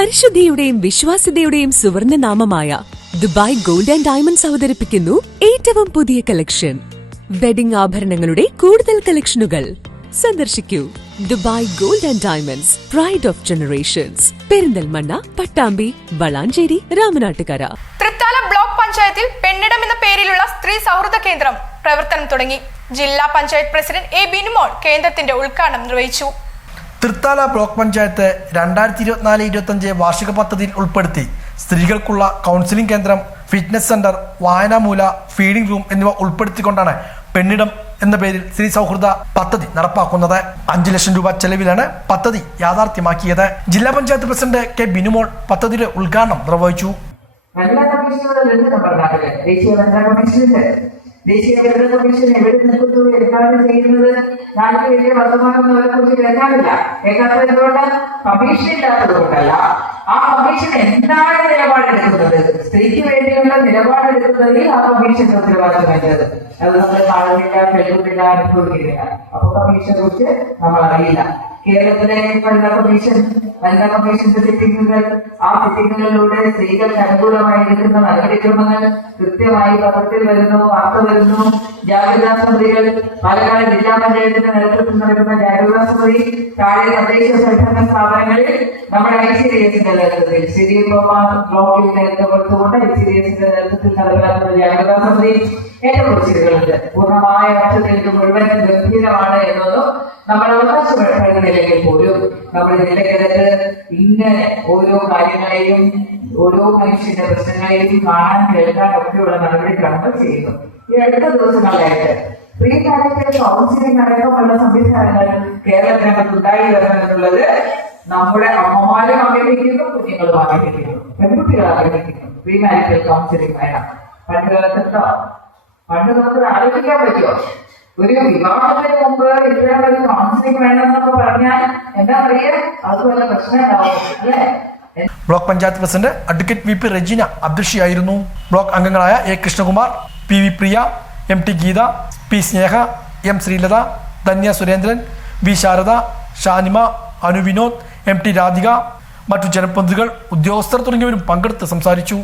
പരിശുദ്ധിയുടെയും വിശ്വാസ്യതയുടെയും സുവർണ നാമമായ ദുബായ് ഗോൾഡ് ആൻഡ് ഡയമണ്ട്സ് അവതരിപ്പിക്കുന്നു ഏറ്റവും പുതിയ കളക്ഷൻ വെഡിംഗ് ആഭരണങ്ങളുടെ കൂടുതൽ കളക്ഷനുകൾ സന്ദർശിക്കൂ. Dubai gold and diamonds pride of generations Perinthalmanna Pattambi Valanchery Ramanattukara. Thrithala block പഞ്ചായത്തിൽ പെണ്ണിടം എന്ന പേരിലുള്ള സ്ത്രീ സൗഹൃദ കേന്ദ്രം പ്രവർത്തനം തുടങ്ങി. ജില്ലാ പഞ്ചായത്ത് പ്രസിഡന്റ് എ ബിനുമോൾ കേന്ദ്രത്തിന്റെ ഉദ്ഘാടനം നിർവഹിച്ചു. തൃത്താല ബ്ലോക്ക് പഞ്ചായത്ത് രണ്ടായിരത്തി ഇരുപത്തിനാല് ഇരുപത്തഞ്ച് വാർഷിക പദ്ധതിയിൽ ഉൾപ്പെടുത്തി സ്ത്രീകൾക്കുള്ള കൗൺസിലിംഗ് കേന്ദ്രം ഫിറ്റ്നസ് സെന്റർ വായനാമൂല ഫീഡിംഗ് റൂം എന്നിവ ഉൾപ്പെടുത്തിക്കൊണ്ടാണ് പെണ്ണിടം എന്ന പേരിൽ സ്ത്രീ സൗഹൃദ പദ്ധതി നടപ്പാക്കുന്നത്. അഞ്ചു ലക്ഷം രൂപ ചെലവിലാണ് പദ്ധതി യാഥാർത്ഥ്യമാക്കിയത്. ജില്ലാ പഞ്ചായത്ത് പ്രസിഡന്റ് കെ ബിനുമോൾ പദ്ധതിയുടെ ഉദ്ഘാടനം നിർവഹിച്ചു. ദേശീയ ഭരണ കമ്മീഷൻ എവിടെ നിൽക്കുന്നു? എന്താണ് ചെയ്യുന്നത്? നാട്ടിൽ വലിയ വർത്തമാനങ്ങളെ കുറിച്ച് കേൾക്കാറില്ല. കേൾക്കാത്തത് എന്തുകൊണ്ട്? കമ്മീഷൻ ഇല്ലാത്തത് കൊണ്ടല്ല ആ കമ്മീഷൻ എന്താണ് നിലപാടെടുക്കുന്നത്? സ്ത്രീക്ക് വേണ്ടിയുള്ള നിലപാടെടുക്കുന്നതിൽ ആ കമ്മീഷൻ ഉത്തരവാദിത്തം വേണ്ടത് അത് നമ്മൾ കാണുന്നില്ല കേൾക്കുന്നില്ല അനുഭവിക്കുന്നില്ല അപ്പൊ കമ്മീഷനെ കുറിച്ച് നമ്മൾ അറിയില്ല കേരളത്തിലെ വനിതാ കമ്മീഷൻ വനിതാ കമ്മീഷന്റെ സിറ്റിംഗുകൾ ആ സിറ്റിംഗുകളിലൂടെ സ്ത്രീകൾക്ക് അനുകൂലമായി എടുക്കുന്ന നടപടിക്രമങ്ങൾ കൃത്യമായി പത്രത്തിൽ വരുന്നു വാർത്ത വരുന്നു. ജാഗ്രതാ സമിതികൾ പാലക്കാട് ജില്ലാ പഞ്ചായത്തിന്റെ നേതൃത്വത്തിൽ നടക്കുന്ന ജാഗ്രതാ സമിതി താഴെ തദ്ദേശ സ്വയംഭരണ സ്ഥാപനങ്ങളിൽ നമ്മുടെ ഐ സി ഡി എസിന്റെ നേതൃത്വത്തിൽ സിരി ബ്ലോക്കിൽ നേതൃത്വം ഐ സി ഡി എസിന്റെ നേതൃത്വത്തിൽ നടപ്പിലാക്കുന്ന ജാഗ്രതാ സമിതി ഏറ്റക്കുറിച്ചിലുകളുണ്ട് പൂർണമായ അർത്ഥത്തിലേക്ക് മുഴുവൻ ഗംഭീരമാണ് എന്നതും നമ്മൾ അവകാശപ്പെടുന്നില്ലെങ്കിൽ പോലും നമ്മൾ ഇതിലേക്ക് ഇങ്ങനെ ഓരോ കാര്യങ്ങളെയും ഓരോ മനുഷ്യന്റെ പ്രശ്നങ്ങളെയും കാണാൻ കേൾക്കാൻ ഒക്കെയുള്ള നടപടിക്രമങ്ങൾ ചെയ്യുന്നു. ഈ അടുത്ത ദിവസങ്ങളിലായിട്ട് പ്രീ കാലത്തെ കൗൺസിലിംഗ് അടക്കമുള്ള സംവിധാനങ്ങൾ കേരളത്തിനകത്ത് ഉണ്ടായി വരുന്നുള്ളത് നമ്മുടെ അമ്മമാരും ആഗ്രഹിക്കുന്നു കുഞ്ഞുങ്ങളും ആഗ്രഹിക്കുന്നു പെൺകുട്ടികൾ ആഗ്രഹിക്കുന്നു. പ്രീ മാരിറ്റൽ കൗൺസിലിംഗ് വേണം പണ്ട് പണ്ട് നമുക്ക് ആലോചിക്കാൻ പറ്റുമോ? ഒരു വിവാഹത്തിന് മുമ്പ് ഇത്തരം ഒരു കൗൺസിലിംഗ് വേണമെന്നൊക്കെ പറഞ്ഞാൽ എന്താ പറയുക അത് വല്ല പ്രശ്നം ഉണ്ടാവും അല്ലേ? Block panchayat president advocate V P Rejina അധ്യക്ഷയായിരുന്നു. Block അംഗങ്ങളായ A Krishnakumar P V Priya M T Geetha P Sneha M Sreelatha Dhanya Surendran V Sharada Shanima Anu Vinod M T Radhika മറ്റു ജനപ്രതിനിധികൾ ഉദ്യോഗസ്ഥർ തുടങ്ങിയവരും പങ്കെടുത്ത് സംസാരിച്ചു.